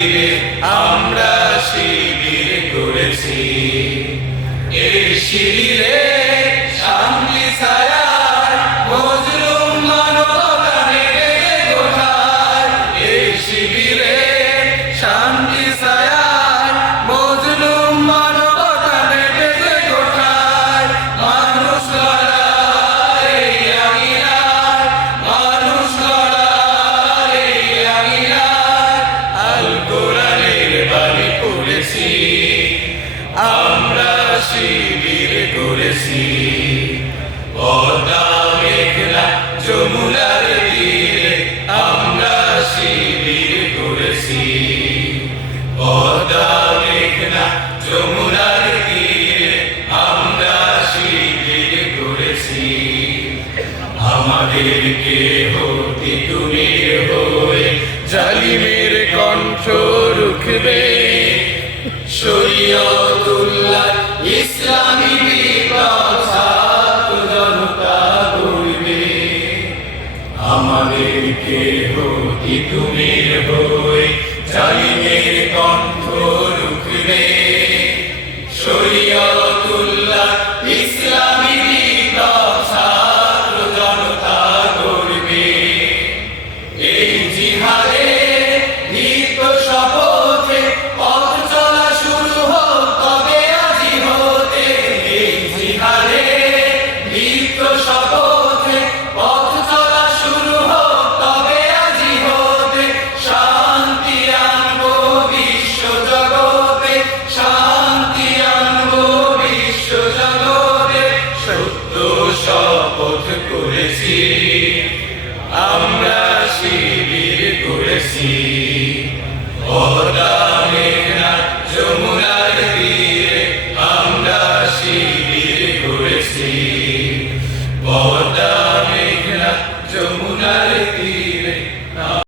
আমরা শিবির করেছি, এই শিবিরে শান্তি ছায়ার মজলুম মানবতা নেড়ে কোথায়, এই শিবিরে শান্তি ছায়ার মজলুম মানবতা নেড়ে কোথায়। মানুষ লড়াই এই আঙিনায়, মানুষ লড়াই এই আঙিনায়, আল কোরআনের বাণী পড়েছি, আমরা শিবির করেছি। পদ্মা মেঘনা যমুনার তীরে আমরা শিবির করেছি, পদ্মা মেঘনা যমুনার তীরে আমরা শিবির করেছি। আমাদেরকে হতে তুমি হয়ে জালিমের কণ্ঠ রুখবে, শরীয়তুল্লাহ ইসলামী বিপ্লব ছাত্র জনতা গড়বে। আমাদেরকে হতে তুমি হয়ে জালিমের কণ্ঠ রুখবে, শরীয়তুল্লাহ ইসলামী বিপ্লব ছাত্র জনতা গড়বে। এই জিহাদে নিত্য শপথে পথ চলা শুরু হোক তবে আজি হতে, এই জিহাদে নিত্য শপথে পথ চলা শুরু হোক তবে আজি হতে। শান্তি আনবো বিশ্ব জগতে, শান্তি আনবো বিশ্ব জগতে, সত্য শপথ করেছি, আমরা শিবির করেছি। পদ্মা মেঘনা যমুনার তীরে আমরা শিবির করেছি।